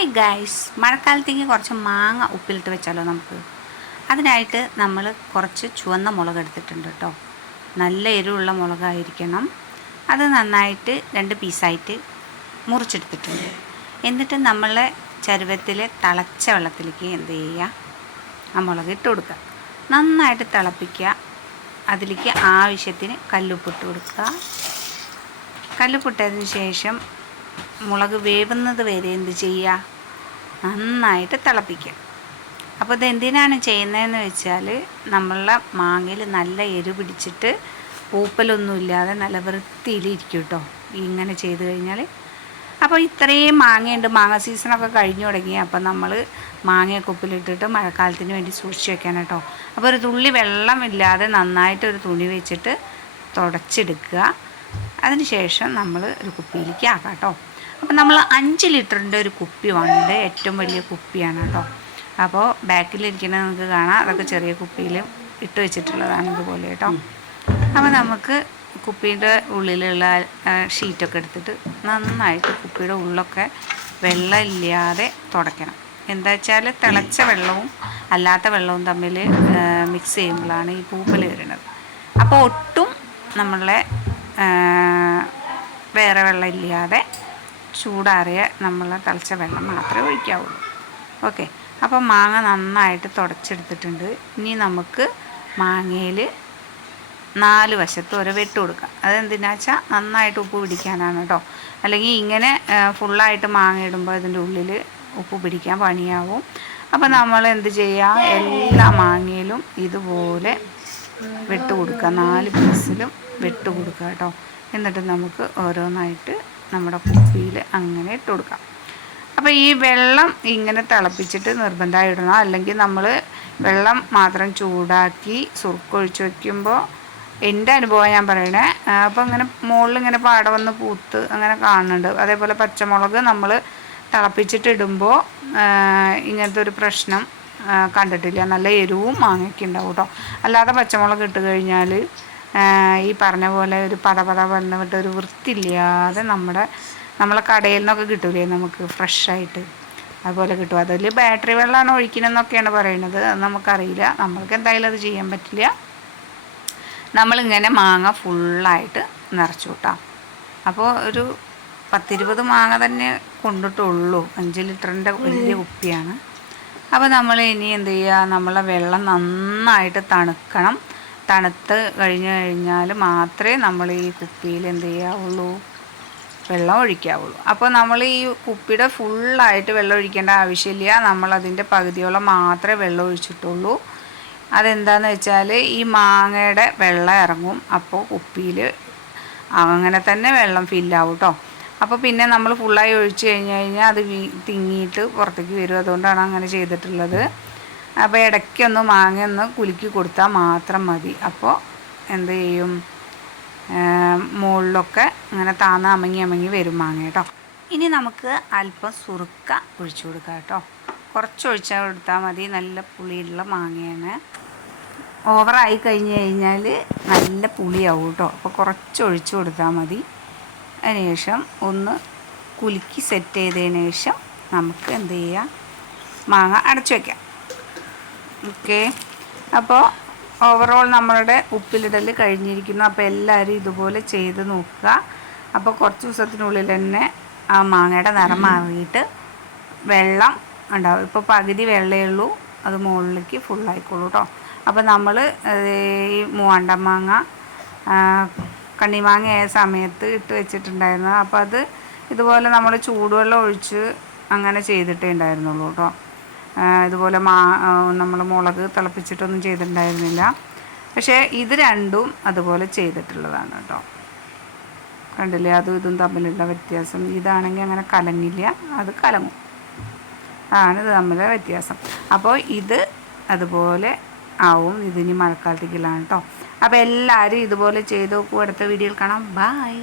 Hi guys മഴക്കാലത്തേക്ക് കുറച്ച് മാങ്ങ ഉപ്പിലിട്ട് വെച്ചാലോ നമുക്ക്? അതിനായിട്ട് നമ്മൾ കുറച്ച് ചുവന്ന മുളക് എടുത്തിട്ടുണ്ട് കേട്ടോ. നല്ല എരിവുള്ള മുളകായിരിക്കണം. അത് നന്നായിട്ട് രണ്ട് പീസായിട്ട് മുറിച്ചെടുത്തിട്ടുണ്ട്. എന്നിട്ട് നമ്മളെ ചരുവത്തിൽ തിളച്ച വെള്ളത്തിലേക്ക് എന്ത് ചെയ്യുക? ആ മുളക് ഇട്ട് കൊടുക്കുക. നന്നായിട്ട് തിളപ്പിക്കുക. അതിലേക്ക് ആവശ്യത്തിന് കല്ലുപ്പിട്ട് കൊടുക്കുക. കല്ലുപ്പിട്ടതിന് ശേഷം മുളക് വേവുന്നത് വരെ എന്ത് ചെയ്യുക നന്നായിട്ട് തിളപ്പിക്കുക അപ്പോൾ ഇതെന്തിനാണ് ചെയ്യുന്നതെന്ന് വെച്ചാൽ നമ്മളുടെ മാങ്ങയിൽ നല്ല എരു പിടിച്ചിട്ട് പൂപ്പലൊന്നും ഇല്ലാതെ നല്ല വൃത്തിയിലിരിക്കും കേട്ടോ ഇങ്ങനെ ചെയ്ത് കഴിഞ്ഞാൽ അപ്പോൾ ഇത്രയും മാങ്ങയുണ്ട്. മാങ്ങ സീസണൊക്കെ കഴിഞ്ഞു തുടങ്ങി. അപ്പോൾ നമ്മൾ മാങ്ങയൊക്കെ ഉപ്പിലിട്ടിട്ട് മഴക്കാലത്തിന് വേണ്ടി സൂക്ഷിച്ച് വെക്കാൻ കേട്ടോ അപ്പോൾ ഒരു തുള്ളി വെള്ളമില്ലാതെ നന്നായിട്ട് ഒരു തുണി വെച്ചിട്ട് തുടച്ചെടുക്കുക. അതിന് ശേഷം നമ്മൾ ഒരു കുപ്പിയിലേക്ക് ആക്കാം കേട്ടോ അപ്പോൾ നമ്മൾ അഞ്ച് ലിറ്ററിന്റെ ഒരു കുപ്പി വാങ്ങിയത് ഏറ്റവും വലിയ കുപ്പിയാണ് കേട്ടോ. അപ്പോൾ ബാക്കിലിരിക്കുന്നത് നമുക്ക് കാണാം. അതൊക്കെ ചെറിയ കുപ്പിയിൽ ഇട്ട് വെച്ചിട്ടുള്ളതാണ് ഇതുപോലെ കേട്ടോ. അപ്പോൾ നമുക്ക് കുപ്പിയുടെ ഉള്ളിലുള്ള ഷീറ്റൊക്കെ എടുത്തിട്ട് നന്നായിട്ട് കുപ്പിയുടെ ഉള്ളൊക്കെ വെള്ളമില്ലാതെ തുടയ്ക്കണം. എന്താ വെച്ചാൽ തിളച്ച വെള്ളവും അല്ലാത്ത വെള്ളവും തമ്മിൽ മിക്സ് ചെയ്യുമ്പോഴാണ് ഈ പൂപ്പൽ വരുന്നത്. അപ്പോൾ ഒട്ടും നമ്മളെ വേറെ വെള്ളം ഇല്ലാതെ ചൂടാറിയ നമ്മൾ തിളച്ച വെള്ളം മാത്രമേ ഒഴിക്കാവുള്ളൂ. ഓക്കെ അപ്പോൾ മാങ്ങ നന്നായിട്ട് തുടച്ചെടുത്തിട്ടുണ്ട്. ഇനി നമുക്ക് മാങ്ങയിൽ നാല് വശത്ത് ഒരു വെട്ട് കൊടുക്കാം. അതെന്തിനാ വെച്ചാൽ നന്നായിട്ട് ഉപ്പ് പിടിക്കാനാണ് കേട്ടോ. അല്ലെങ്കിൽ ഇങ്ങനെ ഫുള്ളായിട്ട് മാങ്ങ ഇടുമ്പോൾ ഇതിന്റെ ഉള്ളിൽ ഉപ്പ് പിടിക്കാൻ പണിയാവും. അപ്പോൾ നമ്മൾ എന്ത് ചെയ്യുക എല്ലാ മാങ്ങയിലും ഇതുപോലെ വെട്ട് കൊടുക്കുക. നാല് പീസിലും വെട്ട് കൊടുക്കുക കേട്ടോ. എന്നിട്ട് നമുക്ക് ഓരോന്നായിട്ട് നമ്മുടെ കുപ്പിയിൽ അങ്ങനെ ഇട്ട് കൊടുക്കാം. അപ്പോൾ ഈ വെള്ളം ഇങ്ങനെ തിളപ്പിച്ചിട്ട് നിർബന്ധമായി ഇടണം അല്ലെങ്കിൽ നമ്മൾ വെള്ളം മാത്രം ചൂടാക്കി സുറുക്കൊഴിച്ച് വയ്ക്കുമ്പോൾ എന്റെ അനുഭവം ഞാൻ പറയണേ. അപ്പോൾ ഇങ്ങനെ മുകളിൽ ഇങ്ങനെ പാട വന്ന് പൂത്ത് അങ്ങനെ കാണുന്നുണ്ട്. അതേപോലെ പച്ചമുളക് നമ്മൾ തിളപ്പിച്ചിട്ടിടുമ്പോൾ ഇങ്ങനത്തെ ഒരു പ്രശ്നം കണ്ടിട്ടില്ല. നല്ല എരിവും മാങ്ങയ്ക്ക് ഉണ്ടാവും കേട്ടോ. അല്ലാതെ പച്ചമുളക് ഇട്ട് കഴിഞ്ഞാൽ ഈ പറഞ്ഞ പോലെ ഒരു പത പത വന്നിട്ട് ഒരു വൃത്തിയില്ലാതെ നമ്മുടെ നമ്മളെ കടയിൽ നിന്നൊക്കെ കിട്ടൂലേ നമുക്ക് ഫ്രഷായിട്ട് അതുപോലെ കിട്ടും. അതിൽ ബാറ്ററി വെള്ളമാണ് ഒഴിക്കണമെന്നൊക്കെയാണ് പറയുന്നത് അത് നമുക്കറിയില്ല. നമ്മൾക്ക് എന്തായാലും അത് ചെയ്യാൻ പറ്റില്ല. നമ്മളിങ്ങനെ മാങ്ങ ഫുള്ളായിട്ട് നിറച്ചു കൂട്ടാം. അപ്പോൾ ഒരു പത്തിരുപത് മാങ്ങ തന്നെ കൊണ്ടിട്ടുള്ളൂ. അഞ്ച് ലിറ്ററിന്റെ വലിയ കുപ്പിയാണ്. അപ്പോൾ നമ്മൾ ഇനി എന്ത് ചെയ്യുക? നമ്മളെ വെള്ളം നന്നായിട്ട് തണുക്കണം. തണുത്ത് കഴിഞ്ഞു കഴിഞ്ഞാൽ മാത്രമേ നമ്മൾ ഈ കുപ്പിയിൽ എന്ത് ചെയ്യാവുള്ളൂ? വെള്ളം ഒഴിക്കാവുള്ളൂ. അപ്പോൾ നമ്മൾ ഈ കുപ്പിയുടെ ഫുള്ളായിട്ട് വെള്ളം ഒഴിക്കേണ്ട ആവശ്യമില്ല. നമ്മൾ നമ്മളതിന്റെ പകുതിയോളം മാത്രമേ വെള്ളം ഒഴിച്ചിട്ടുള്ളൂ. അതെന്താന്ന് വെച്ചാൽ ഈ മാങ്ങയുടെ വെള്ളം ഇറങ്ങും. അപ്പോൾ കുപ്പിയിൽ അങ്ങനെ തന്നെ വെള്ളം ഫില്ലാവും കേട്ടോ അപ്പോൾ പിന്നെ നമ്മൾ ഫുള്ളായി ഒഴിച്ചു കഴിഞ്ഞ് കഴിഞ്ഞാൽ അത് തിങ്ങിയിട്ട് പുറത്തേക്ക് വരും. അതുകൊണ്ടാണ് അങ്ങനെ ചെയ്തിട്ടുള്ളത്. അപ്പോൾ ഇടയ്ക്കൊന്ന് മാങ്ങ ഒന്ന് കുലുക്കി കൊടുത്താൽ മാത്രം മതി. അപ്പോൾ എന്ത് ചെയ്യും? മുകളിലൊക്കെ ഇങ്ങനെ താന്ന് അമങ്ങി അമങ്ങി വരും മാങ്ങ കേട്ടോ. ഇനി നമുക്ക് അല്പം സുറുക്ക ഒഴിച്ചു കൊടുക്കാം കേട്ടോ. കുറച്ച് ഒഴിച്ചാൽ കൊടുത്താൽ മതി. നല്ല പുളിയുള്ള മാങ്ങയാണ്. ഓവറായി കഴിഞ്ഞ് കഴിഞ്ഞാൽ നല്ല പുളിയാവും കേട്ടോ. അപ്പോൾ കുറച്ച് ഒഴിച്ചു കൊടുത്താൽ മതി. അതിനുശേഷം ഒന്ന് കുലുക്കി സെറ്റ് ചെയ്തതിന് ശേഷം നമുക്ക് എന്ത് ചെയ്യാം? മാങ്ങ അടച്ചു വയ്ക്കാം ഓക്കെ. അപ്പോൾ ഓവറോൾ നമ്മളുടെ ഉപ്പിലിടൽ കഴിഞ്ഞിരിക്കുന്നു. അപ്പോൾ എല്ലാവരും ഇതുപോലെ ചെയ്ത് നോക്കുക. അപ്പോൾ കുറച്ച് ദിവസത്തിനുള്ളിൽ തന്നെ ആ മാങ്ങയുടെ നിറം മാറിയിട്ട് വെള്ളം ഉണ്ടാവും. ഇപ്പോൾ പകുതി വെള്ളമേ ഉള്ളൂ. അത് മുകളിലേക്ക് ഫുള്ളായിക്കോളൂ കേട്ടോ അപ്പോൾ നമ്മൾ ഈ മൂവാണ്ടൻ മാങ്ങ ആ, കണ്ണിമാങ്ങ ആയ സമയത്ത് ഇട്ട് വെച്ചിട്ടുണ്ടായിരുന്നു. അപ്പോൾ അത് ഇതുപോലെ നമ്മൾ ചൂടുവെള്ളം ഒഴിച്ച് അങ്ങനെ ചെയ്തിട്ടേ ഉണ്ടായിരുന്നുള്ളൂ കേട്ടോ ഇതുപോലെ മാ നമ്മൾ മുളക് തിളപ്പിച്ചിട്ടൊന്നും ചെയ്തിട്ടുണ്ടായിരുന്നില്ല. പക്ഷേ ഇത് രണ്ടും അതുപോലെ ചെയ്തിട്ടുള്ളതാണ് കേട്ടോ. കണ്ടില്ലേ? അതും ഇതും തമ്മിലുള്ള വ്യത്യാസം. ഇതാണെങ്കിൽ അങ്ങനെ കലങ്ങില്ല അത് കലങ്ങും. ആണ് ഇത് തമ്മിലെ വ്യത്യാസം. അപ്പോൾ ഇത് അതുപോലെ ആവും. ഇതിനി മഴക്കാലത്തേക്കുള്ളതാണ് കേട്ടോ. അപ്പോൾ എല്ലാവരും ഇതുപോലെ ചെയ്ത് നോക്കൂ. അടുത്ത വീഡിയോയിൽ കാണാം. ബായ്